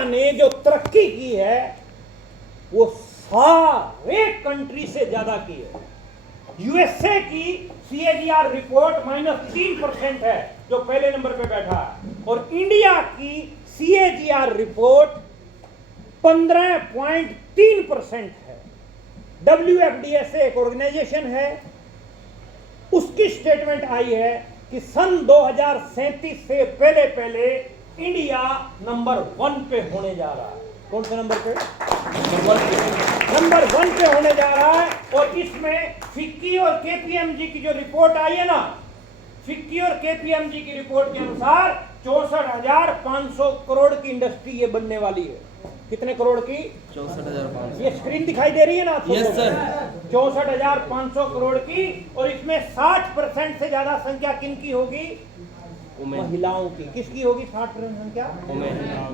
India ने जो तरक्की की है वो सारे कंट्री से ज्यादा की है। यूएसए की सीएजीआर रिपोर्ट -3% है, जो पहले नंबर पे बैठा है, और इंडिया की सीएजीआर रिपोर्ट 15.3% है। WFDS एक ऑर्गेनाइजेशन है, उसकी स्टेटमेंट आई है कि सन 2037 से पहले पहले इंडिया नंबर 1 पे होने जा रहा है। कौन से नंबर पे? नंबर 1 पे होने जा रहा है। और इसमें फिक्की और केपीएमजी की जो रिपोर्ट आई है ना, फिक्की और केपीएमजी की रिपोर्ट के अनुसार 64,500 करोड़ की इंडस्ट्री ये बनने वाली है। कितने करोड़ की? 64,500। ये स्क्रीन दिखाई दे रही है ना आपको? Yes sir. 64,500 करोड़ की, और इसमें 60% से ज्यादा संख्या किनकी होगी? महिलाओं की। किसकी होगी 60% संख्या?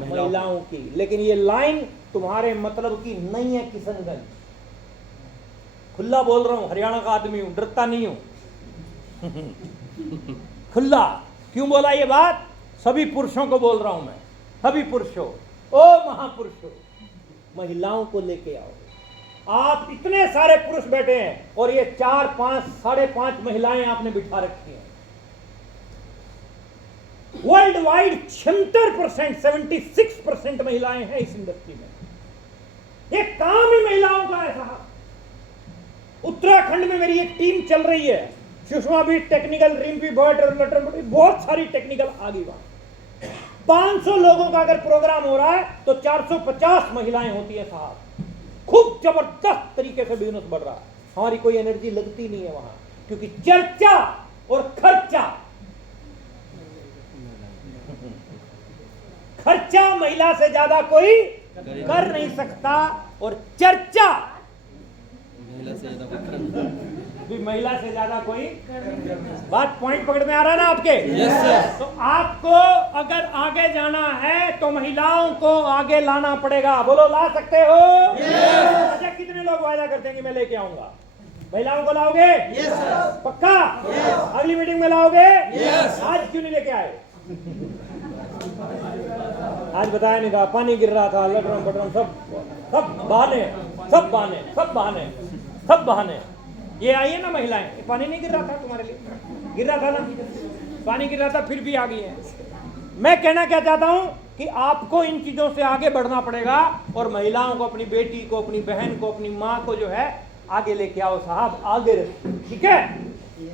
महिलाओं की। लेकिन ये लाइन तुम्हारे मतलब की नहीं है किशनगंज। खुला बोल रहा हूं, हरियाणा का आदमी हूं, डरता नहीं हूं। खुला क्यों बोला ये बात? सभी पुरुषों को बोल रहा हूं मैं, सभी पुरुषों, ओ महापुरुषों, महिलाओं को लेके आओ। आप इतने सारे पुरुष बैठे हैं और ये 4, 5, 5.5 महिलाएं आपने बिठा रखी हैं। वर्ल्ड वाइड 76% महिलाएं हैं इस इंडस्ट्री में। ये काम ही महिलाओं का है साहब। उत्तराखंड में मेरी एक टीम चल रही है, सुषमा भी टेक्निकल, रिम्पी भट्ट और लटर, बहुत सारी टेक्निकल आ गई वहां। 500 लोगों का अगर प्रोग्राम हो रहा है तो 450 महिलाएं होती है साहब। खूब जबरदस्त तरीके से बिजनेस बढ़ रहा है। हमारी कोई एनर्जी लगती नहीं है वहां, क्योंकि चर्चा और खर्चा महिला से ज्यादा कोई कर नहीं सकता, और चर्चा भी महिला से ज्यादा कोई। बात पॉइंट पकड़ में आ रहा है ना आपके? Yes sir. तो आपको अगर आगे जाना है तो महिलाओं को आगे लाना पड़ेगा। बोलो, ला सकते हो? यस। अच्छा, कितने लोग वादा करते हैं कि मैं लेके आऊंगा? महिलाओं को लाओगे? Yes sir. पक्का? यस। अगली मीटिंग में लाओगे? यस। आज क्यों नहीं लेके आए? आज बताया नहीं था, पानी गिर रहा था, लटरम पटरम, सब बहाने। ये आई है ना महिलाएं, ये पानी नहीं गिर रहा था तुम्हारे लिए? गिर रहा था ना? पानी गिर रहा था, फिर भी आ गई है। मैं कहना क्या चाहता हूं कि आपको इन चीजों से आगे बढ़ना पड़ेगा, और महिलाओं को, अपनी बेटी को, अपनी बहन को, अपनी माँ को जो है आगे लेके आओ साहब, आगे रखो, ठीक है?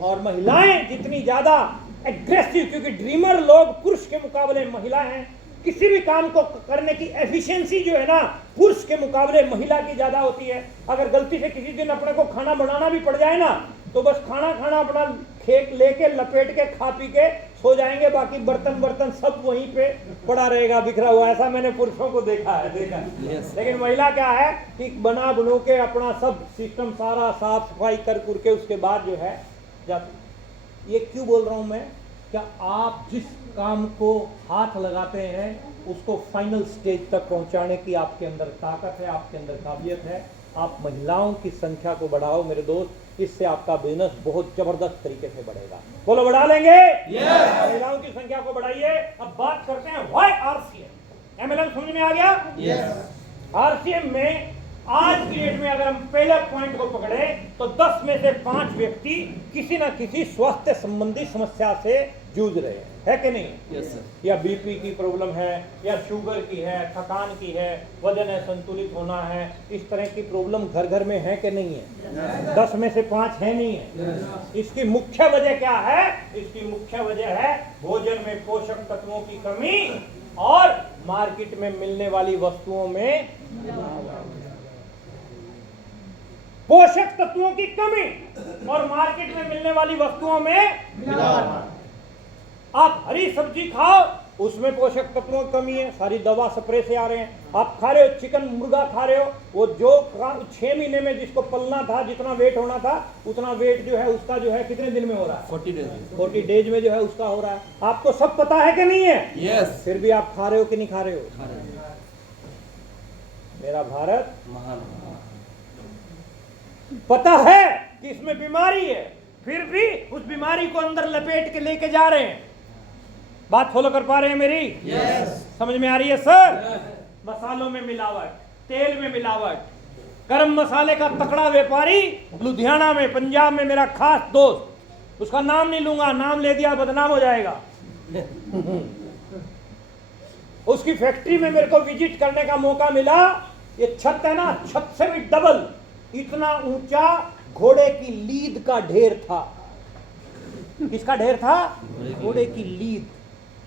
और महिलाएं जितनी ज्यादा एग्रेसिव, क्योंकि ड्रीमर लोग पुरुष के मुकाबले महिला हैं। किसी भी काम को करने की एफिशिएंसी जो है ना, पुरुष के मुकाबले महिला की ज्यादा होती है। अगर गलती से किसी दिन अपने को खाना बनाना भी पड़ जाए ना, तो बस खाना अपना खेत लेके लपेट के खा पी के सो जाएंगे, बाकी बर्तन सब वहीं पे पड़ा रहेगा, बिखरा हुआ। ऐसा मैंने पुरुषों को देखा है। Yes. लेकिन महिला क्या है कि बना बनू के अपना सब सिस्टम सारा साफ सफाई कर के उसके बाद जो है जाती। ये क्यों बोल रहा हूं मैं? क्या आप जिस काम को हाथ लगाते हैं उसको फाइनल स्टेज तक पहुंचाने की आपके अंदर ताकत है, आपके अंदर काबिलियत है। आप महिलाओं की संख्या को बढ़ाओ मेरे दोस्त, इससे आपका बिजनेस बहुत जबरदस्त तरीके से बढ़ेगा। बोलो, बढ़ा लेंगे? Yes. महिलाओं की संख्या को बढ़ाइए। अब बात करते हैं व्हाई आरसीएम। एमएलएम समझ में आ गया? यस। आरसीएम में आज की डेट में अगर हम पहले पॉइंट को पकड़े तो 10 में से 5 व्यक्ति किसी ना किसी स्वास्थ्य संबंधी समस्या से जूझ रहे हैं, है कि नहीं? Yes sir. या बीपी की प्रॉब्लम है, या शुगर की है, थकान की है, वजन है संतुलित होना है, इस तरह की प्रॉब्लम घर घर में है कि नहीं है? 10 में से 5 है, नहीं है? इसकी मुख्य वजह क्या है? इसकी मुख्य वजह है भोजन में पोषक तत्वों की कमी और मार्केट में मिलने वाली वस्तुओं में पोषक तत्वों की कमी और मार्केट में मिलने वाली वस्तुओं में मिलावट। आप हरी सब्जी खाओ, उसमें पोषक तत्वों की कमी है, सारी दवा स्प्रे से आ रहे हैं। आप खा रहे हो चिकन, मुर्गा खा रहे हो, वो जो 6 महीने में जिसको पलना था, जितना वेट होना था, उतना वेट जो है उसका जो है कितने दिन में हो रहा है? 40 डेज में जो है उसका हो रहा है। आपको सब पता है कि नहीं है? यस। फिर भी आप खा रहे हो कि नहीं खा रहे हो? मेरा भारत महान। पता है कि इसमें बीमारी है, फिर भी उस बीमारी को अंदर लपेट के लेके जा रहे हैं। बात फॉलो कर पा रहे हैं मेरी? यस। समझ में आ रही है सर? मसालों में मिलावट, तेल में मिलावट, गरम मसाले का तकड़ा व्यापारी लुधियाना में, पंजाब में मेरा खास दोस्त, उसका नाम नहीं लूंगा, नाम ले दिया बदनाम हो जाएगा। उसकी फैक्ट्री में मेरे को विजिट करने का मौका मिला। ये छत है ना, छत से भी डबल इतना ऊंचा घोड़े की लीद का ढेर था। किसका ढेर था? घोड़े की लीद।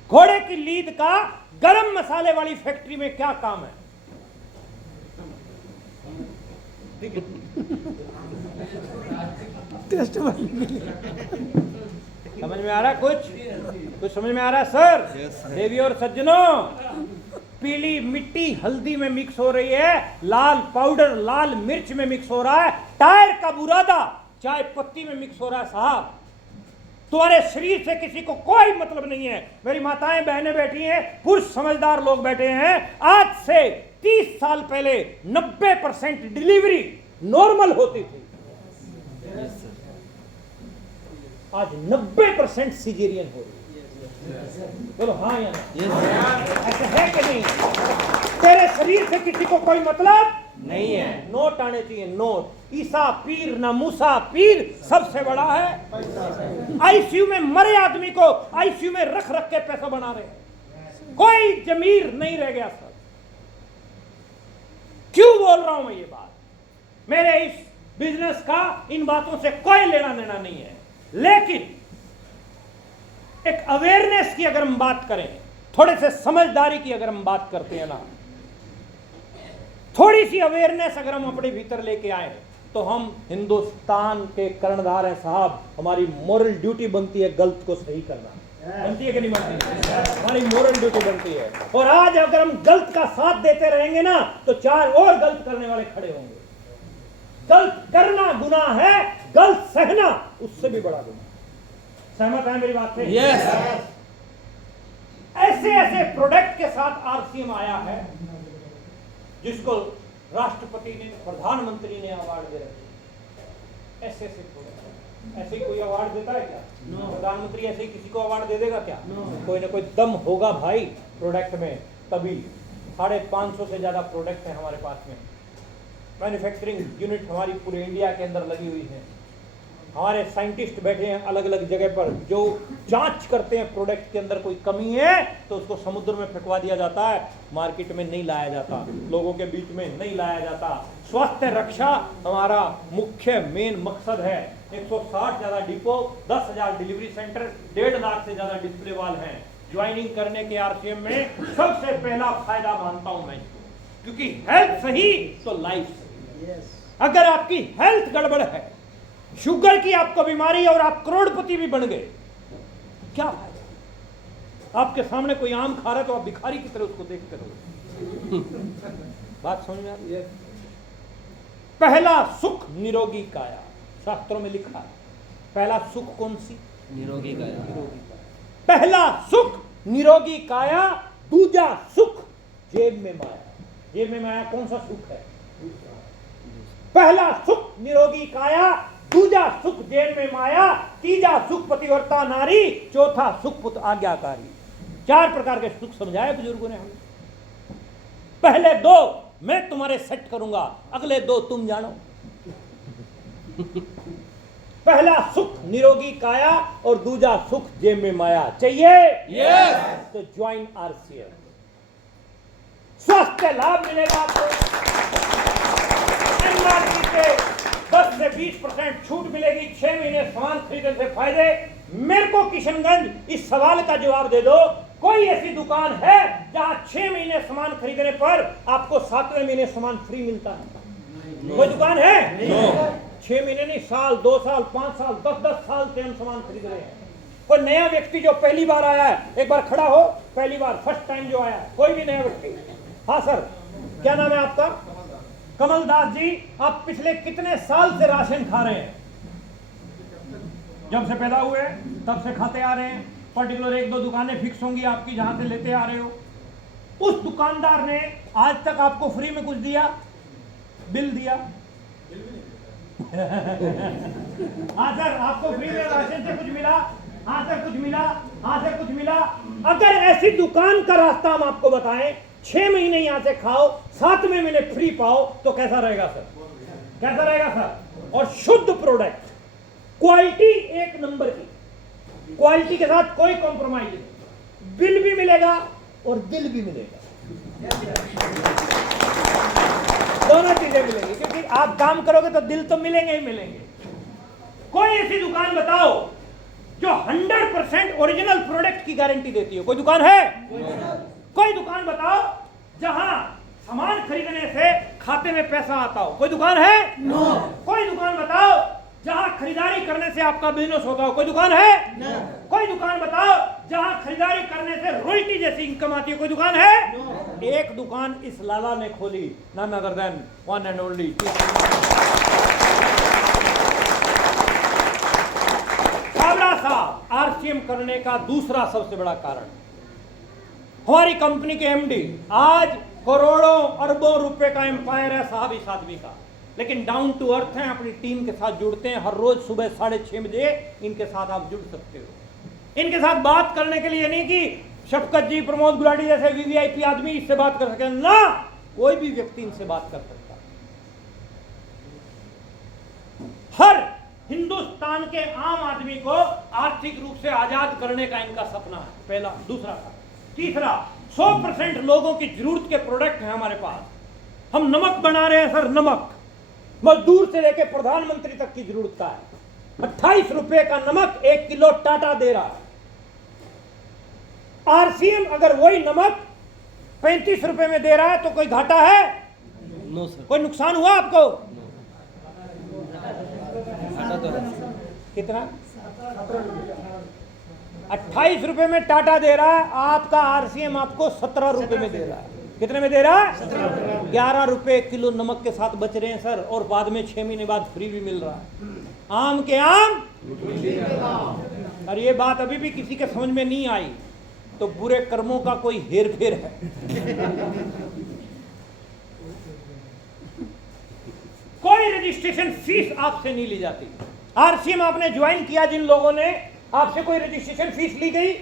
घोड़े की लीद का गरम मसाले वाली फैक्ट्री में क्या काम है? समझ में आ रहा है? कुछ समझ में आ रहा है सर? देवी और सज्जनों, पीली मिट्टी हल्दी में मिक्स हो रही है, लाल पाउडर लाल मिर्च में मिक्स हो रहा है, टायर का बुरादा चाय पत्ती में मिक्स हो रहा है। साहब, तुम्हारे शरीर से किसी को कोई मतलब नहीं है। मेरी माताएं बहनें बैठी हैं, पुरुष समझदार लोग बैठे हैं। आज से 30 साल पहले 90% डिलीवरी नॉर्मल होती थी, आज 90% सिजेरियन हो रही है। बोलो हाँ या ना? ऐसा है कि नहीं? तेरे शरीर से किसी को कोई मतलब नहीं है। नोट आने चाहिए, नोट। ईसा पीर न मूसा पीर सबसे बड़ा है। आईसीयू में मरे आदमी को आईसीयू में रख रख के पैसा बना रहे हैं। कोई जमीर नहीं रह गया सर। क्यों बोल रहा हूं मैं ये बात? मेरे इस बिजनेस का इन बातों से कोई लेना देना नहीं है, लेकिन एक अवेयरनेस की अगर हम बात करें, थोड़े से समझदारी की अगर हम बात करते हैं ना, थोड़ी सी अवेयरनेस अगर हम अपने भीतर लेके आए तो हम हिंदुस्तान के कर्णधार हैं साहब। हमारी मोरल ड्यूटी बनती है गलत को सही करना। बनती है कि नहीं बनती? हमारी मोरल ड्यूटी बनती है। और आज अगर हम गलत का साथ देते रहेंगे ना तो 4 और गलत करने वाले खड़े होंगे। गलत करना गुनाह है, गलत सहना उससे भी बड़ा गुनाह। सहमत है मेरी बात से? यस। ऐसे ऐसे प्रोडक्ट के साथ आरसीएम आया है जिसको राष्ट्रपति ने, प्रधानमंत्री ने अवार्ड दे रखे। ऐसे ऐसे प्रोडक्ट, ऐसे कोई अवार्ड देता है क्या? प्रधानमंत्री ऐसे ही किसी को अवार्ड दे देगा क्या? कोई ना कोई दम होगा भाई प्रोडक्ट में, तभी। 550 से ज्यादा प्रोडक्ट है हमारे पास में। मैन्युफैक्चरिंग यूनिट हमारी पूरे इंडिया के अंदर लगी हुई है। हमारे साइंटिस्ट बैठे हैं अलग अलग जगह पर जो जांच करते हैं प्रोडक्ट के अंदर कोई कमी है तो उसको समुद्र में फेंकवा दिया जाता है, मार्केट में नहीं लाया जाता, लोगों के बीच में नहीं लाया जाता। स्वास्थ्य रक्षा हमारा मुख्य मेन मकसद है। 160 ज्यादा डिपो, 10,000 डिलीवरी सेंटर, 1.5 लाख से ज्यादा डिस्प्ले वाल हैं। ज्वाइनिंग करने के आरसीएम में सबसे पहला फायदा मानता हूं मैं इसको, क्योंकि हेल्थ सही तो लाइफ सही। अगर आपकी हेल्थ गड़बड़ है, शुगर की आपको बीमारी और आप करोड़पति भी बन गए, क्या फायदा? आपके सामने कोई आम खा रहा है तो आप भिखारी की तरह उसको देखते रहो। बात समझ में आ रही है? पहला सुख निरोगी काया, शास्त्रों में लिखा है। पहला सुख कौन सी? निरोगी काया। निरोगी काया। पहला सुख निरोगी काया, दूजा सुख जेब में माया। जेब में माया कौन सा सुख है? पहला सुख निरोगी काया, दूजा सुख जेब में माया, तीजा सुख पतिव्रता नारी, चौथा सुख पुत्र आज्ञाकारी। 4 प्रकार के सुख समझाए बुजुर्गों ने हमें। पहले 2 मैं तुम्हारे सेट करूंगा, अगले 2 तुम जानो। पहला सुख निरोगी काया और दूजा सुख जेब में माया। चाहिए? यस। तो ज्वाइन आरसीएम, स्वास्थ्य लाभ मिलेगा आपको। एमआरपी पे 10 से 20% छूट मिलेगी। 6 महीने सामान खरीदने से फायदे। मेरे को किशनगंज इस सवाल का जवाब दे दो, कोई ऐसी दुकान है जहां 6 महीने सामान खरीदने पर आपको 7वें महीने सामान फ्री मिलता है? कोई दुकान है? 6 महीने नहीं, साल, 2 साल, 5 साल, 10-10 साल से हम सामान खरीद रहे हैं। कोई नया व्यक्ति जो पहली बार आया है, एक बार खड़ा हो। पहली बार, फर्स्ट टाइम जो आया है, कोई भी नया व्यक्ति। हाँ सर, क्या नाम है आपका? कमल दास जी। आप पिछले कितने साल से राशन खा रहे हैं? जब से पैदा हुए तब से खाते आ रहे हैं। पर्टिकुलर 1-2 दुकानें फिक्स होंगी आपकी जहां से लेते आ रहे हो। उस दुकानदार ने आज तक आपको फ्री में कुछ दिया? बिल दिया? हाँ सर, आपको फ्री में राशन से कुछ मिला? हाँ सर कुछ मिला। हाँ सर कुछ मिला। अगर ऐसी दुकान का रास्ता हम आपको बताएं, 6 महीने यहां से खाओ, 7वें महीने फ्री पाओ, तो कैसा रहेगा सर? कैसा रहेगा सर? और शुद्ध प्रोडक्ट, क्वालिटी एक नंबर की, क्वालिटी के साथ कोई कॉम्प्रोमाइज नहीं, बिल भी मिलेगा और दिल भी मिलेगा, दोनों चीजें मिलेंगी, क्योंकि आप काम करोगे तो दिल तो मिलेंगे ही मिलेंगे। कोई ऐसी दुकान बताओ जो 100% ओरिजिनल प्रोडक्ट की गारंटी देती हो? कोई दुकान है? कोई दुकान बताओ जहां सामान खरीदने से खाते में पैसा आता हो? कोई दुकान है? कोई दुकान बताओ जहां खरीदारी करने से आपका बिजनेस होता हो? कोई दुकान है? कोई दुकान बताओ जहां खरीदारी करने से रॉयल्टी जैसी इनकम आती है? कोई दुकान है? एक दुकान इस लाला ने खोली, none other than one and only RCM करने का दूसरा सबसे बड़ा कारण, हमारी कंपनी के एमडी आज करोड़ों अरबों रुपए का एम्पायर है साहब इस आदमी का, लेकिन डाउन टू अर्थ हैं, अपनी टीम के साथ जुड़ते हैं, हर रोज सुबह 6:30 बजे इनके साथ आप जुड़ सकते हो। इनके साथ बात करने के लिए नहीं कि शफकत जी, प्रमोद गुलाटी जैसे वीवीआईपी आदमी इससे बात कर सके ना, कोई भी व्यक्ति इनसे बात कर सकता। हर हिंदुस्तान के आम आदमी को आर्थिक रूप से आजाद करने का इनका सपना है, पहला। दूसरा था, तीसरा, 100% लोगों की जरूरत के प्रोडक्ट हैं हमारे पास। हम नमक बना रहे हैं सर, नमक मजदूर से लेकर प्रधानमंत्री तक की जरूरत का है। 28 रुपए का नमक 1 किलो टाटा दे रहा है। आरसीएम अगर वही नमक 35 रुपए में दे रहा है तो कोई घाटा है? No sir. कोई नुकसान हुआ आपको? घाटा तो है। कितना? 28 रुपए में टाटा दे रहा है, आपका आरसीएम आपको 17 रुपए में दे रहा है। कितने में दे रहा है? 11 रुपए किलो नमक के साथ बच रहे हैं सर, और बाद में 6 महीने बाद फ्री भी मिल रहा है। आम के आम, और ये बात अभी भी किसी के समझ में नहीं आई तो बुरे कर्मों का कोई हेर फेर है। कोई रजिस्ट्रेशन फीस आपसे नहीं ली जाती। आरसीएम आपने ज्वाइन किया जिन लोगों ने, आपसे कोई रजिस्ट्रेशन फीस ली गई?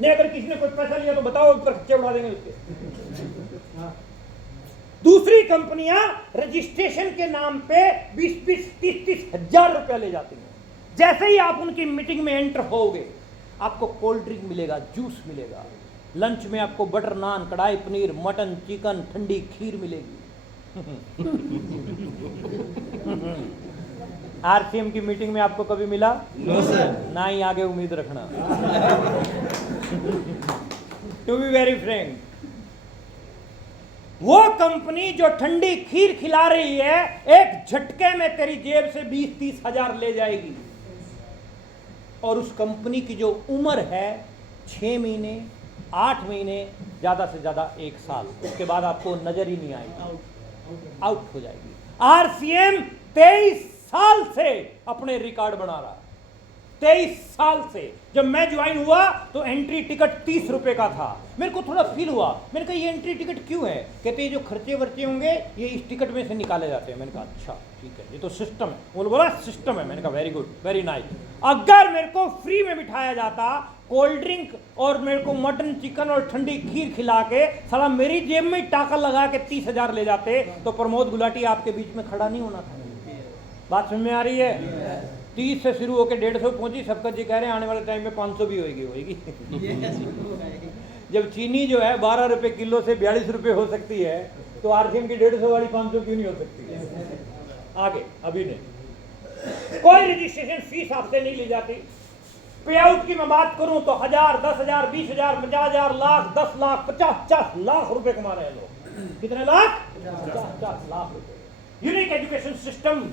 नहीं। अगर किसी ने कुछ पैसा लिया तो बताओ, ऊपर खर्चे उड़ा देंगे उसके। दूसरी कंपनियां रजिस्ट्रेशन के नाम पे 20-20, 30-30 हजार रुपया ले जाती हैं। जैसे ही आप उनकी मीटिंग में एंटर होगे, आपको कोल्ड ड्रिंक मिलेगा, जूस मिलेगा, लंच में आपको बटर नान, कढ़ाई पनीर, मटन, चिकन, ठंडी खीर मिलेगी। आरसीएम की मीटिंग में आपको कभी मिला? No sir. ना ही आगे उम्मीद रखना। टू बी वेरी फ्रैंक, वो कंपनी जो ठंडी खीर खिला रही है, एक झटके में तेरी जेब से 20-30 हजार ले जाएगी। और उस कंपनी की जो उम्र है 6 महीने, 8 महीने, ज्यादा से ज्यादा 1 साल, उसके बाद आपको नजर ही नहीं आएगी, आउट हो जाएगी। आरसीएम 23 साल से अपने रिकॉर्ड बना रहा है। 23 साल से। जब मैं ज्वाइन हुआ तो एंट्री टिकट 30 रुपए का था। मेरे को थोड़ा फील हुआ, मैंने कहा ये एंट्री टिकट क्यों है? कहते ये जो खर्चे वर्चे होंगे ये इस टिकट में से निकाले जाते हैं। मैंने कहा अच्छा ठीक है, ये तो सिस्टम है। वो बोला सिस्टम है। मैंने कहा वेरी गुड, वेरी नाइस। अगर मेरे को फ्री में बिठाया जाता, कोल्ड ड्रिंक और मेरे को मटन, चिकन और ठंडी खीर खिला के साला मेरी जेब में टाका लगा के 30 हजार ले जाते, तो प्रमोद गुलाटी आपके बीच में खड़ा नहीं होना था। बात समझ में आ रही है? 30 से शुरू होकर 150 पहुंची। शफकत जी कह रहे हैं आने वाले टाइम में 500 भी होगी। जब चीनी जो है 12 रुपए किलो से 42 रुपए हो सकती है, तो आरसीएम की 150 वाली 500 क्यों नहीं हो सकती है? आगे अभी नहीं, कोई रजिस्ट्रेशन फीस आपसे नहीं ली जाती। पे आउट की मैं बात करूं तो 1000, 10,000, 20,000, 50,000, लाख, 10 लाख, 50 लाख रुपए कमा रहे हैं लोग। कितने लाख? 50 लाख रुपए। यूनिक एजुकेशन सिस्टम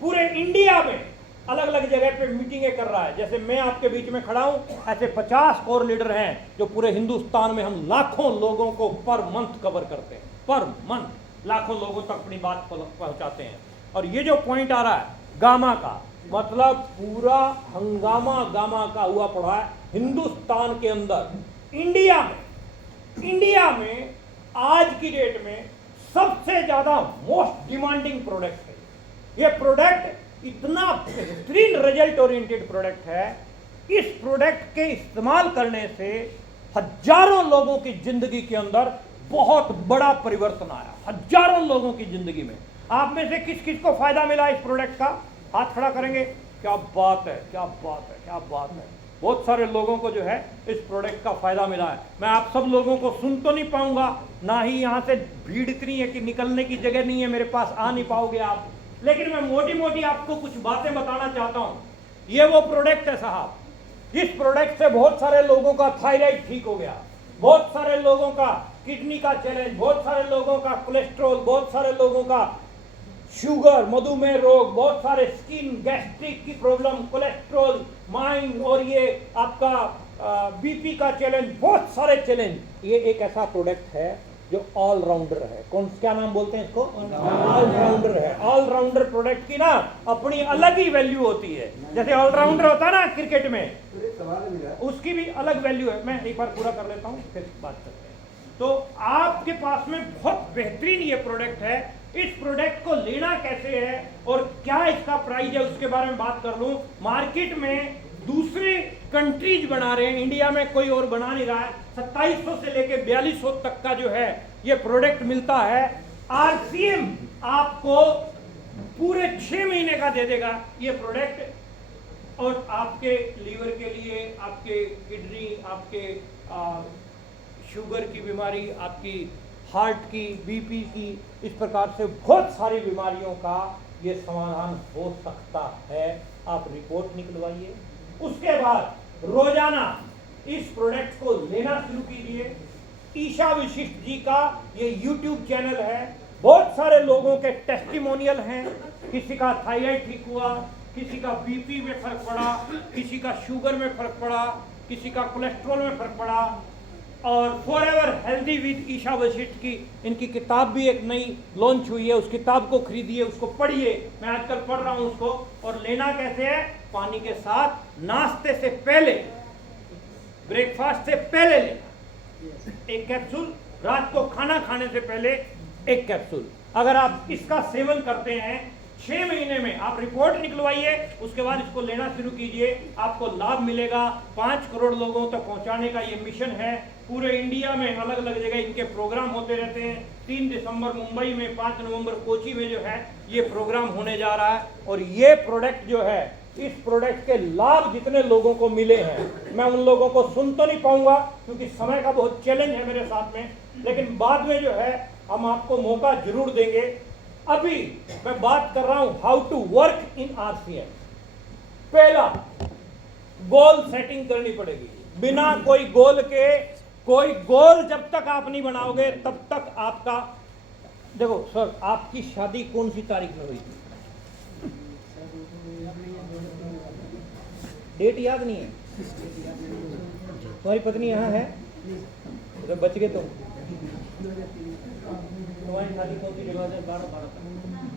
पूरे इंडिया में अलग अलग जगह पे मीटिंगें कर रहा है। जैसे मैं आपके बीच में खड़ा हूं, ऐसे 50 कोर लीडर हैं जो पूरे हिंदुस्तान में हम लाखों लोगों को पर मंथ कवर करते हैं। पर मंथ लाखों लोगों तक अपनी बात पहुंचाते हैं। और ये जो पॉइंट आ रहा है गामा का, मतलब पूरा हंगामा गामा का हुआ पड़ा है हिंदुस्तान के अंदर। इंडिया में आज की डेट में सबसे ज्यादा मोस्ट डिमांडिंग प्रोडक्ट है। ये प्रोडक्ट इतना बेहतरीन रिजल्ट ओरिएंटेड प्रोडक्ट है। इस प्रोडक्ट के इस्तेमाल करने से हजारों लोगों की जिंदगी के अंदर बहुत बड़ा परिवर्तन आया, हजारों लोगों की जिंदगी में। आप में से किस किस को फायदा मिला इस प्रोडक्ट का? हाथ खड़ा करेंगे। क्या बात है, क्या बात है, क्या बात है। बहुत सारे लोगों को जो है इस प्रोडक्ट का फायदा मिला है। मैं आप सब लोगों को सुन तो नहीं पाऊंगा, ना ही यहाँ से भीड़ इतनी है कि निकलने की जगह नहीं है, मेरे पास आ नहीं पाओगे आप, लेकिन मैं मोटी मोटी आपको कुछ बातें बताना चाहता हूँ। ये वो प्रोडक्ट है साहब, इस प्रोडक्ट से बहुत सारे लोगों का थायराइड ठीक हो गया, बहुत सारे लोगों का किडनी का चैलेंज, बहुत सारे लोगों का कोलेस्ट्रॉल, बहुत सारे लोगों का शुगर, मधुमेह रोग, बहुत सारे स्किन, गैस्ट्रिक की प्रॉब्लम, कोलेस्ट्रॉल, माइंड और ये आपका बीपी का चैलेंज, बहुत सारे चैलेंज। ये एक ऐसा प्रोडक्ट है जो ऑलराउंडर है। कौन, क्या नाम बोलते हैं इसको? ऑलराउंडर है। ऑलराउंडर प्रोडक्ट की ना अपनी अलग ही वैल्यू होती है। जैसे ऑलराउंडर होता है ना क्रिकेट में, उसकी भी अलग वैल्यू है। मैं एक बार पूरा कर लेता हूँ फिर बात करते हैं। तो आपके पास में बहुत बेहतरीन ये प्रोडक्ट है। इस प्रोडक्ट को लेना कैसे है और क्या इसका प्राइस है उसके बारे में बात कर लूं। मार्केट में दूसरे कंट्रीज बना रहे हैं, इंडिया में कोई और बना नहीं रहा है। 2700 से लेके 4200 तक का जो है ये प्रोडक्ट मिलता है। आरसीएम आपको पूरे 6 महीने का दे देगा ये प्रोडक्ट, और आपके लीवर के लिए, आपके किडनी, आपके शुगर की बीमारी, आपकी हार्ट की, बीपी की, इस प्रकार से बहुत सारी बीमारियों का ये समाधान हो सकता है। आप रिपोर्ट निकलवाइए, उसके बाद रोजाना इस प्रोडक्ट को लेना शुरू कीजिए। ईशा वशिष्ठ जी का ये यूट्यूब चैनल है, बहुत सारे लोगों के टेस्टिमोनियल हैं। किसी का थायराइड ठीक हुआ, किसी का बीपी में फर्क पड़ा, किसी का शुगर में फर्क पड़ा, किसी का कोलेस्ट्रॉल में फर्क पड़ा। और forever healthy with Isha Vashishth की इनकी किताब भी एक नई लॉन्च हुई है, उस किताब को खरीदिए, उसको पढ़िए। मैं आजकल पढ़ रहा हूँ उसको। और लेना कैसे है? पानी के साथ, नाश्ते से पहले, ब्रेकफास्ट से पहले लेना एक कैप्सूल, रात को खाना खाने से पहले एक कैप्सूल। अगर आप इसका सेवन करते हैं 6 महीने में, आप रिपोर्ट निकलवाइए, उसके बाद इसको लेना शुरू कीजिए, आपको लाभ मिलेगा। 5 करोड़ लोगों तक पहुंचाने का ये मिशन है। पूरे इंडिया में अलग अलग जगह इनके प्रोग्राम होते रहते हैं। 3 दिसंबर मुंबई में, 5 नवंबर कोची में जो है ये प्रोग्राम होने जा रहा है। और ये प्रोडक्ट जो है, इस प्रोडक्ट के लाभ जितने लोगों को मिले हैं, मैं उन लोगों को सुन तो नहीं पाऊंगा क्योंकि समय का बहुत चैलेंज है मेरे साथ में, लेकिन बाद में जो है हम आपको मौका जरूर देंगे। अभी मैं बात कर रहा हूं how to work in RCM. पहला, गोल सेटिंग करनी पड़ेगी। बिना कोई गोल के, कोई गोल जब तक आप नहीं बनाओगे तब तक आपका, देखो सर, आपकी शादी कौन सी तारीख में हुई थी? डेट याद नहीं है? तुम्हारी पत्नी यहाँ है तो बच गए तुम। तुम्हारी शादी कौन सी?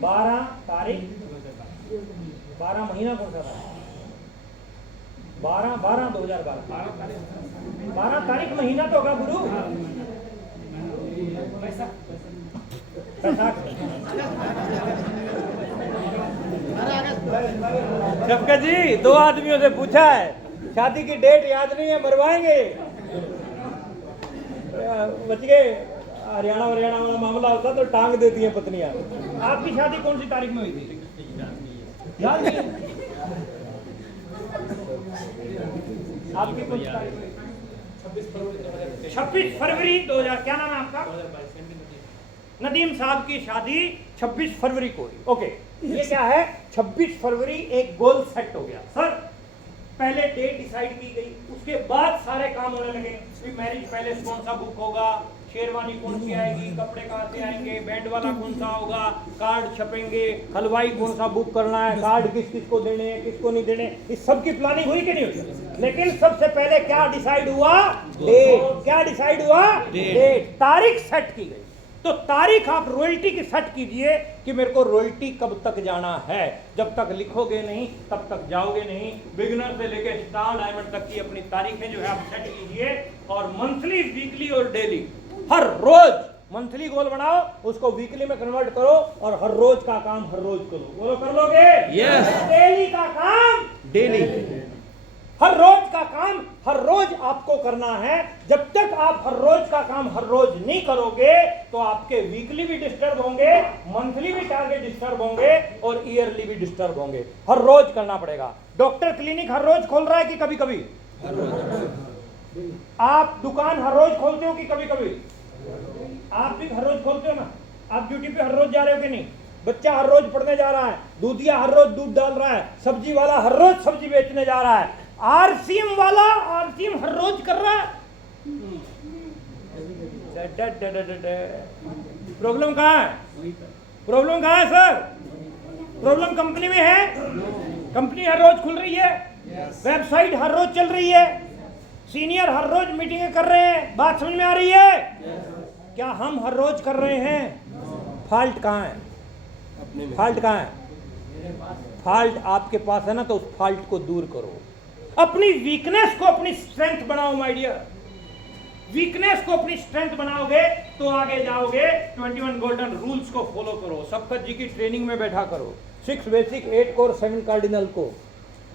12 तारीख, 12 महीना कौन सा था? 12/12/2012। 12 तारीख महीना तो होगा गुरु। शफकत जी, 2 आदमियों से पूछा है, शादी की डेट याद नहीं है, मरवाएंगे। बच गए। हरियाणा वाला मामला होता तो टांग देती है पत्नियां। आपकी शादी कौन सी तारीख में हुई थी? याद नहीं है? आपकी कौन सी तारीख में? 26 फरवरी 2000। क्या नाम है आपका? नदीम साहब की शादी 26 फरवरी को हुई। ओके, ये क्या है? 26 फरवरी एक गोल सेट हो गया। सर, पहले डेट डिसाइड की गई, उसके बाद सारे काम होने लगे। मैरिज पैलेस कौन सा बुक होगा, शेरवानी कौन सी आएगी, कपड़े कहाँ से आएंगे, बैंड वाला कौन सा होगा, कार्ड छपेंगे, हलवाई कौन सा बुक करना है, कार्ड किस किस को देने हैं, किसको नहीं देने, इस सब की प्लानिंग हुई कि नहीं हुई? लेकिन सबसे पहले क्या डिसाइड हुआ? डेट। क्या डिसाइड हुआ? डेट। तारीख सेट की गई। तो तारीख आप रॉयल्टी की सेट कीजिए कि मेरे को रॉयल्टी कब तक जाना है। जब तक लिखोगे नहीं तब तक जाओगे नहीं। बिगिनर से लेके स्टार डायमंड तक की अपनी तारीखें जो है आप सेट कीजिए, और मंथली, वीकली और डेली, हर रोज मंथली गोल बनाओ, उसको वीकली में कन्वर्ट करो, और हर रोज का काम हर रोज करो। बोलो, कर लोगे? यस। डेली का काम डेली। हर रोज का काम हर रोज आपको करना है। जब तक आप हर रोज का काम हर रोज नहीं करोगे तो आपके वीकली भी डिस्टर्ब होंगे, मंथली भी टारगेट डिस्टर्ब होंगे और ईयरली भी डिस्टर्ब होंगे। हर रोज करना पड़ेगा। डॉक्टर क्लिनिक हर रोज खोल रहा है कि कभी कभी? आप दुकान हर रोज खोलते हो कि कभी कभी? आप भी हर रोज खोलते हो ना? आप ड्यूटी पे हर रोज जा रहे हो कि नहीं? बच्चा हर रोज पढ़ने जा रहा है, दूधिया हर रोज दूध डाल रहा है, सब्जी वाला हर रोज सब्जी बेचने जा रहा है, आरसीएम वाला आरसीएम हर रोज कर रहा है। प्रॉब्लम कहाँ है? प्रॉब्लम कहाँ है सर? प्रॉब्लम कंपनी में है। कंपनी हर रोज खुल रही है, वेबसाइट हर रोज चल रही है, सीनियर हर रोज मीटिंगें कर रहे हैं। बात समझ में आ रही है? क्या हम हर रोज कर रहे हैं? फॉल्ट कहाँ है? फॉल्ट कहाँ है? फॉल्ट आपके पास है ना, तो उस फॉल्ट को दूर करो। अपनी वीकनेस को अपनी स्ट्रेंथ बनाओ माय डियर। वीकनेस को अपनी स्ट्रेंथ बनाओगे तो आगे जाओगे। 21 गोल्डन रूल्स को फॉलो करो। शफकत जी की ट्रेनिंग में बैठा करो। 6 बेसिक 8 कोर 7 कार्डिनल को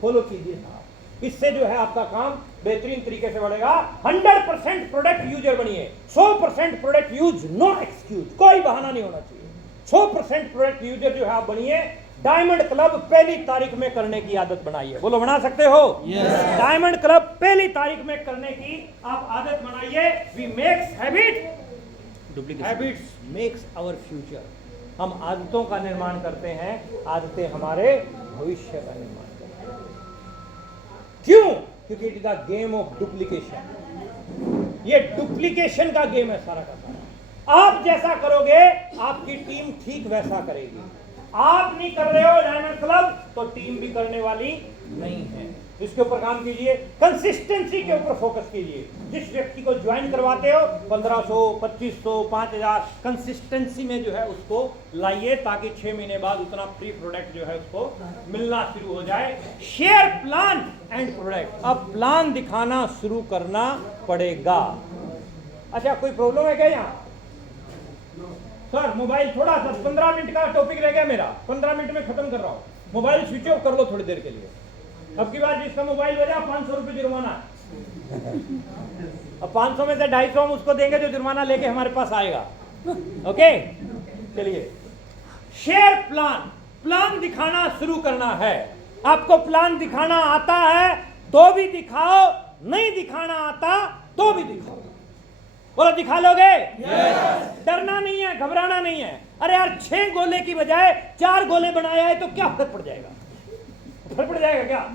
फॉलो कीजिए साहब। इससे जो है आपका काम बेहतरीन तरीके से बढ़ेगा। 100% प्रोडक्ट यूजर बनिए। 100% प्रोडक्ट यूज, नो एक्सक्यूज, कोई बहाना नहीं होना चाहिए। 100% प्रोडक्ट यूजर जो है आप बनिए। डायमंड क्लब पहली तारीख में करने की आदत बनाइए। बोलो बना सकते हो? डायमंड क्लब पहली तारीख में करने की आप आदत बनाइए। We makes habit, habits makes our future. हम आदतों का निर्माण करते हैं, आदतें हमारे भविष्य का निर्माण करते हैं। क्यों? क्योंकि it is a game of duplication. ये डुप्लीकेशन का गेम है सारा का सारा। आप जैसा करोगे आपकी टीम ठीक वैसा करेगी। आप नहीं कर रहे हो डायमंड क्लब तो टीम भी करने वाली नहीं है। इसके ऊपर काम कीजिए। कंसिस्टेंसी के ऊपर फोकस कीजिए। जिस व्यक्ति को ज्वाइन करवाते हो 1500, 2500, 5000 कंसिस्टेंसी में जो है उसको लाइए, ताकि 6 महीने बाद उतना फ्री प्रोडक्ट जो है उसको मिलना शुरू हो जाए। Share plan and product. अब प्लान दिखाना शुरू करना पड़ेगा। अच्छा, कोई प्रॉब्लम है क्या यहाँ? सर मोबाइल थोड़ा सा 15 मिनट का टॉपिक रह गया मेरा, 15 मिनट में खत्म कर रहा हूँ। मोबाइल स्विच ऑफ कर लो थोड़ी देर के लिए। अब की बार जिसका मोबाइल बजा 500 रुपये जुर्माना। अब 500 में से 250 हम उसको देंगे जो जुर्माना लेके हमारे पास आएगा। ओके, चलिए। शेयर प्लान, प्लान दिखाना शुरू करना है। आपको प्लान दिखाना आता है तो भी दिखाओ, नहीं दिखाना आता तो भी दिखाओ। बोलो दिखा लोगे? डरना नहीं है, घबराना नहीं है। अरे यार 6 गोले की बजाय 4 गोले बनाया है तो क्या फर्क पड़ जाएगा? फर्क पड़ जाएगा क्या?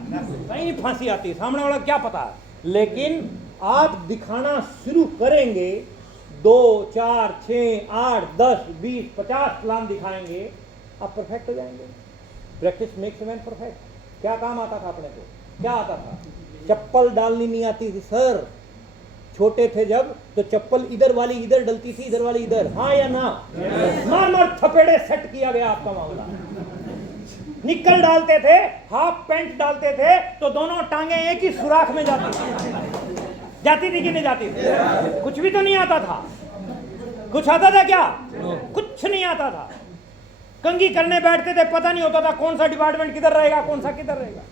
नहीं, फांसी आती है, सामने वाला क्या पता है। लेकिन आप दिखाना शुरू करेंगे, 2, 4, 6, 8, 10, 20, 50 प्लान दिखाएंगे, आप परफेक्ट हो जाएंगे। Practice makes man perfect. क्या काम आता था अपने को? क्या आता था? चप्पल डालनी नहीं आती थी सर। छोटे थे जब तो चप्पल इधर वाली इधर डलती थी, इधर वाली इधर। हाँ या ना? मार मार थपेड़े सेट किया गया आपका मामला। निक्कर डालते थे, हाफ पैंट डालते थे तो दोनों टांगे एक ही सुराख में जाती थी कि नहीं जाती थी? कुछ भी तो नहीं आता था। कुछ आता था क्या? कुछ नहीं आता था। कंघी करने बैठते थे, पता नहीं होता था कौन सा डिपार्टमेंट किधर रहेगा, कौन सा किधर रहेगा।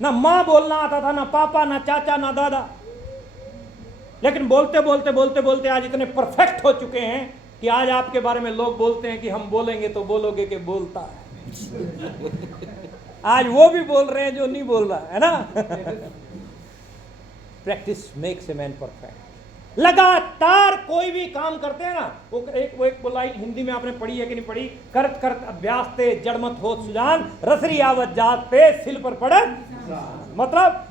ना माँ बोलना आता था, ना पापा, ना चाचा, ना दादा। लेकिन बोलते बोलते बोलते बोलते आज इतने परफेक्ट हो चुके हैं कि आज आपके बारे में लोग बोलते हैं कि हम बोलेंगे तो बोलोगे कि बोलता है। आज वो भी बोल रहे हैं जो नहीं बोल रहा है ना। Practice makes a man perfect. लगातार कोई भी काम करते हैं ना, वो एक लाइन हिंदी में आपने पढ़ी है कि नहीं पढ़ी? करत करत अभ्यास ते जड़मत हो सुजान, रसरी आवत जात पे सिल पर पड़त। मतलब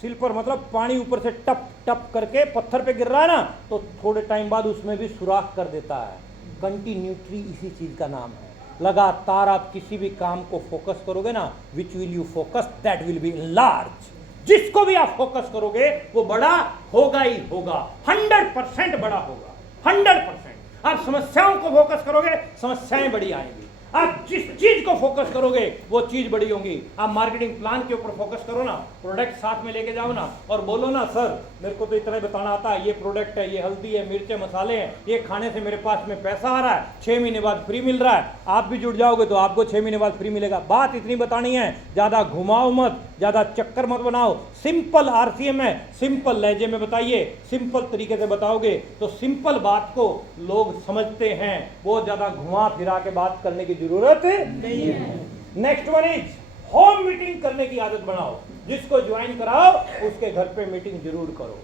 सिल पर मतलब पानी ऊपर से टप टप करके पत्थर पे गिर रहा है ना, तो थोड़े टाइम बाद उसमें भी सुराख कर देता है। कंटिन्यूटी इसी चीज का नाम है। लगातार आप किसी भी काम को फोकस करोगे ना, which will you focus that will be large. जिसको भी आप फोकस करोगे वो बड़ा होगा ही होगा। 100% बड़ा होगा, 100%। आप समस्याओं को फोकस करोगे, समस्याएं बड़ी आएंगी। आप जिस चीज को फोकस करोगे वो चीज बड़ी होगी। आप मार्केटिंग प्लान के ऊपर फोकस करो ना, प्रोडक्ट साथ में लेके जाओ ना और बोलो ना सर मेरे को तो इतना बताना आता है, ये प्रोडक्ट है, ये हल्दी है, मिर्चे मसाले हैं, ये खाने से मेरे पास में पैसा आ रहा है, 6 महीने बाद फ्री मिल रहा है। आप भी जुड़ जाओगे तो आपको 6 महीने बाद फ्री मिलेगा। बात इतनी बतानी है, ज्यादा घुमाओ मत, ज्यादा चक्कर मत बनाओ। सिंपल आरसीएम है, सिंपल लहजे में बताइए, सिंपल तरीके से बताओगे तो सिंपल बात को लोग समझते हैं। बहुत ज्यादा घुमा फिरा के बात करने की जरूरत नहीं है। Next one is home meeting करने की आदत बनाओ। जिसको ज्वाइन कराओ उसके घर पे मीटिंग जरूर करो,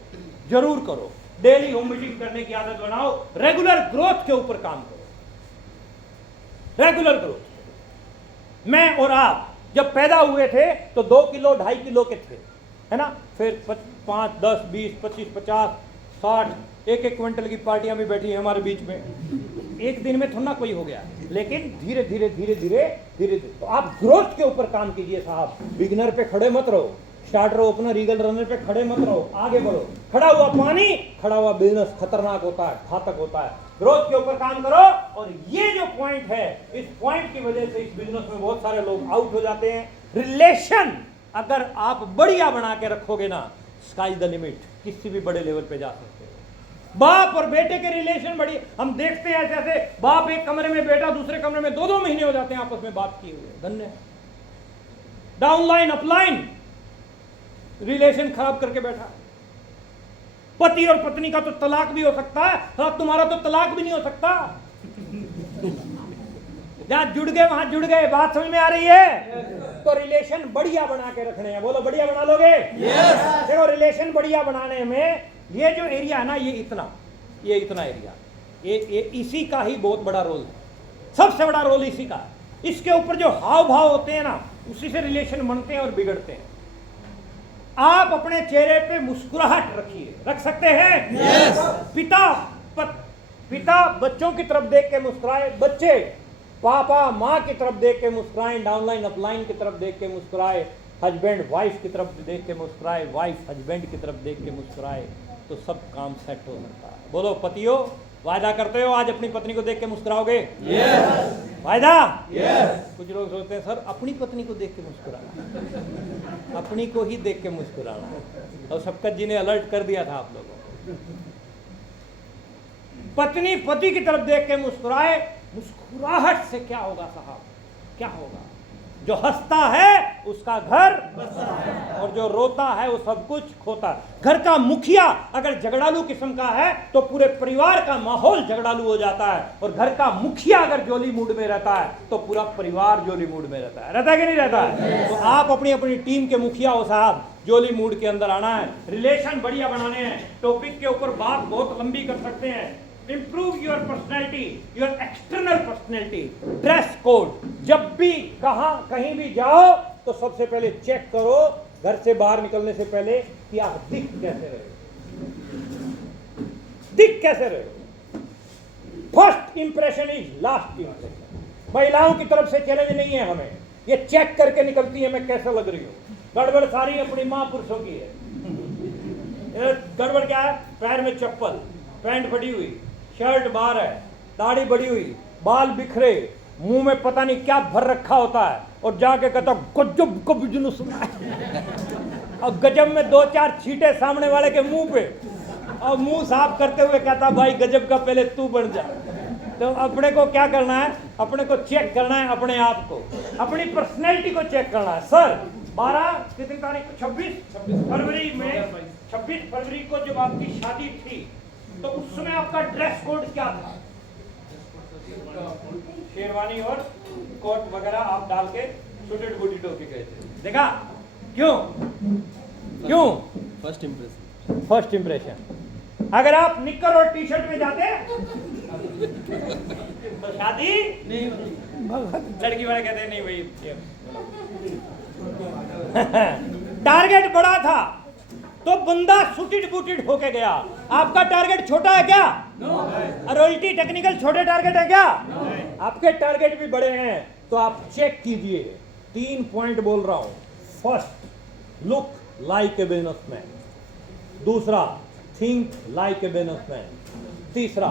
जरूर करो। डेली होम मीटिंग करने की आदत बनाओ। रेगुलर ग्रोथ के ऊपर काम करो, रेगुलर ग्रोथ। मैं और आप जब पैदा हुए थे तो 2 किलो 2.5 किलो के थे, है ना। फिर 5, 10, 20, 25, 50, 60, 1-1 क्विंटल की पार्टियां भी बैठी हैं हमारे बीच में। एक दिन में थोड़ा ना कोई हो गया, लेकिन धीरे धीरे धीरे धीरे धीरे धीरे। तो आप ग्रोथ के ऊपर काम कीजिए साहब। बिगिनर पे खड़े मत रहो, स्टार्टर ओपनर ईगल रनर पे खड़े मत रहो, आगे बढ़ो। खड़ा हुआ पानी, खड़ा हुआ बिजनेस खतरनाक होता है, घातक होता है। ग्रोथ के ऊपर काम करो। और ये जो पॉइंट है, इस पॉइंट की वजह से इस बिजनेस में बहुत सारे लोग आउट हो जाते हैं। रिलेशन अगर आप बढ़िया बना के रखोगे ना, स्काई द लिमिट, किसी भी बड़े लेवल पे जा सकते हो। बाप और बेटे के रिलेशन बड़ी, हम देखते हैं ऐसे बाप एक कमरे में, बेटा दूसरे कमरे में, 2-2 महीने हो जाते हैं आपस में बात किए हुए। धन्य डाउनलाइन अपलाइन रिलेशन खराब करके बैठा। पति और पत्नी का तो तलाक भी हो सकता है, और तुम्हारा तो तलाक भी नहीं हो सकता। जहां जुड़ गए वहां जुड़ गए। बात समझ में आ रही है? तो रिलेशन बढ़िया बना के रखने हैं। बोलो बढ़िया बना लोगे? yes. देखो रिलेशन बढ़िया बनाने में ये जो एरिया है ना, ये इतना एरिया, ये इसी का ही बहुत बड़ा रोल है। सबसे बड़ा रोल इसी का। इसके ऊपर जो हाव भाव होते हैं ना, उसी से रिलेशन बनते हैं और बिगड़ते हैं। आप अपने चेहरे पे मुस्कुराहट रखिए, रख सकते हैं? yes. पिता बच्चों की तरफ देख के मुस्कुराए, बच्चे पापा माँ की तरफ देख के मुस्कुराएं, डाउनलाइन अपलाइन की तरफ देख के मुस्कुराए, हस्बैंड वाइफ की तरफ देख के मुस्कुराए, वाइफ हस्बैंड की तरफ देख के मुस्कुराए, तो सब काम सेट हो सकता है। बोलो पतियों, वायदा करते हो आज अपनी पत्नी को देख के मुस्कुराओगे? yes. वायदा? yes. कुछ लोग सोचते हैं सर अपनी पत्नी को देख के मुस्कुराना, अपनी को ही देख के मुस्कुराना। और शफकत जी ने अलर्ट कर दिया था आप लोगों को। पत्नी पति की तरफ देख के मुस्कुराए। मुस्कुराहट से क्या होगा साहब, क्या होगा? जो हंसता है उसका घर बसता है, और जो रोता है वो सब कुछ खोता है। घर का मुखिया अगर झगड़ालू किस्म का है तो पूरे परिवार का माहौल झगड़ालू हो जाता है, और घर का मुखिया अगर जोली मूड में रहता है तो पूरा परिवार जोली मूड में रहता है। रहता है कि नहीं रहता है? तो आप अपनी अपनी टीम के मुखिया हो साहब, जोली मूड के अंदर आना है। रिलेशन बढ़िया बनाने हैं। टॉपिक के ऊपर बात बहुत लंबी कर सकते हैं। Improve your personality, your external personality, dress code। जब भी कहीं भी जाओ तो सबसे पहले चेक करो घर से बाहर निकलने से पहले कि आप दिख कैसे रहे हो, दिख कैसे रहे हो। First impression is last impression. महिलाओं की तरफ से चैलेंज नहीं है, हमें ये चेक करके निकलती है मैं कैसे लग रही हूँ। गड़बड़ सारी अपनी माँ पुरुषों की है। गड़बड़ क्या है? पैर में चप्पल, पैंट फटी हुई, शर्ट बाहर है, दाढ़ी बड़ी हुई, बाल बिखरे, मुंह में पता नहीं क्या भर रखा होता है, और जाके कहता गजब का बिजनेस है। और गजब में 2-4 छींटे सामने वाले के मुंह पे, और मुंह साफ करते हुए कहता भाई गजब का पहले तू बन जा। तो अपने को क्या करना है? अपने को चेक करना है, अपने आप को, अपनी पर्सनैलिटी को चेक करना है। सर 12 कितनी तारीख को? 26 फरवरी में, 26 फरवरी को जब आपकी शादी थी तो उस समय आपका ड्रेस कोड क्या था? शेरवानी और कोट वगैरह आप डाल के सूटेड बूटी टोपी गए थे। देखा क्यों? क्यों? First impression. First impression. अगर आप निक्कर और टी शर्ट में जाते तो शादी नहीं होती। लड़की वाले कहते नहीं भाई। टारगेट बड़ा था तो बंदा सुटिड बूटिड होके गया। आपका टारगेट छोटा है क्या? रॉयल्टी टेक्निकल छोटे टारगेट है क्या? आपके टारगेट भी बड़े हैं, तो आप चेक कीजिए। 3 पॉइंट बोल रहा हूं। First, look like a businessman. दूसरा, थिंक लाइक ए बिजनेसमैन। तीसरा,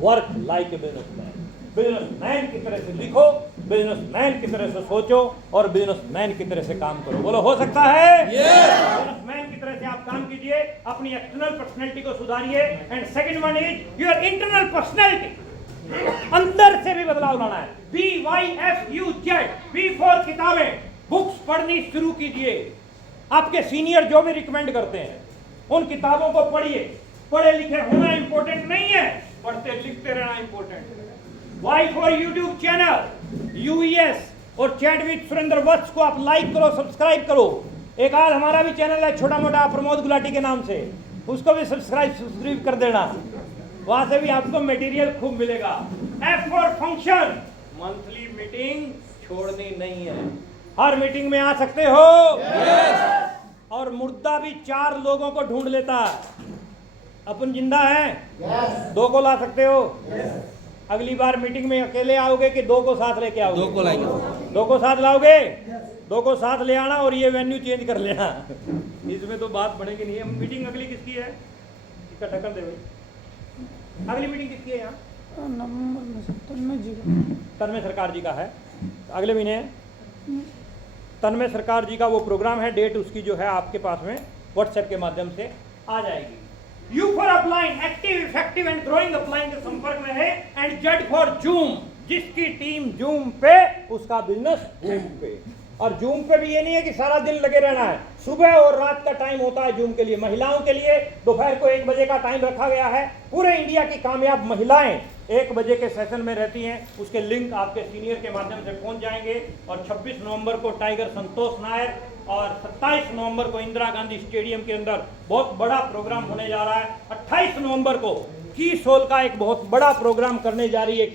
work like a businessman. Businessman की तरह से लिखो, बिजनेसमैन की तरह से सोचो और बिजनेसमैन की तरह से काम करो। बोलो हो सकता है? बिजनेसमैन की तरह से आप काम कीजिए, अपनी एक्सटर्नल पर्सनैलिटी को सुधारिए। And second one is your internal personality. अंदर से भी बदलाव लाना है। BYFUZ, B फॉर किताबें, बुक्स पढ़नी शुरू कीजिए। आपके सीनियर जो भी रिकमेंड करते हैं उन किताबों को पढ़िए। पढ़े लिखे होना इंपॉर्टेंट नहीं है, पढ़ते लिखते रहना इंपॉर्टेंट है। Y for YouTube channel, UES और चैट विद सुरेंद्र वत्स को आप लाइक करो, सब्सक्राइब करो। एक आध हमारा भी चैनल है छोटा मोटा प्रमोद गुलाटी के नाम से, उसको भी सब्सक्राइब कर देना, वहां से भी आपको मटेरियल खूब मिलेगा। F for function, monthly meeting छोड़नी नहीं है, हर मीटिंग में आ सकते हो। और मुर्दा भी 4 लोगों को ढूंढ लेता है। अपन जिंदा हैं, 2 को ला सकते हो। अगली बार मीटिंग में अकेले आओगे कि 2 को साथ लेके आओगे? 2 को लाएंगे। 2 को साथ लाओगे? 2 को साथ ले आना और ये वेन्यू चेंज कर लेना। इसमें तो बात बढ़ेगी नहीं है। मीटिंग अगली किसकी है? इकट्ठा कर दे भाई। अगली मीटिंग किसकी है यहाँ? नवंबर में तन्मय जी का, तन्मय सरकार जी का है। अगले महीने तन्मय सरकार जी का वो प्रोग्राम है, डेट उसकी जो है आपके पास में व्हाट्सएप के माध्यम से आ जाएगी। You for upline, active effective and growing upline के संपर्क में है। एंड जेड फॉर जूम, जिसकी टीम जूम पे उसका बिजनेस जूम पे। और जूम पे भी ये नहीं है कि सारा दिन लगे रहना है, सुबह और रात का टाइम होता है जूम के लिए। महिलाओं के लिए दोपहर को 1 बजे का टाइम रखा गया है। पूरे इंडिया की कामयाब महिलाएं 1 बजे के सेशन में रहती हैं। उसके लिंक आपके सीनियर के माध्यम से पहुंच जाएंगे। और 26 नवंबर को टाइगर संतोष नायर और 27 नवंबर को इंदिरा गांधी स्टेडियम के अंदर बहुत बड़ा प्रोग्राम होने जा रहा है। 28 नवंबर को की सोल का एक बहुत बड़ा प्रोग्राम करने जा रही है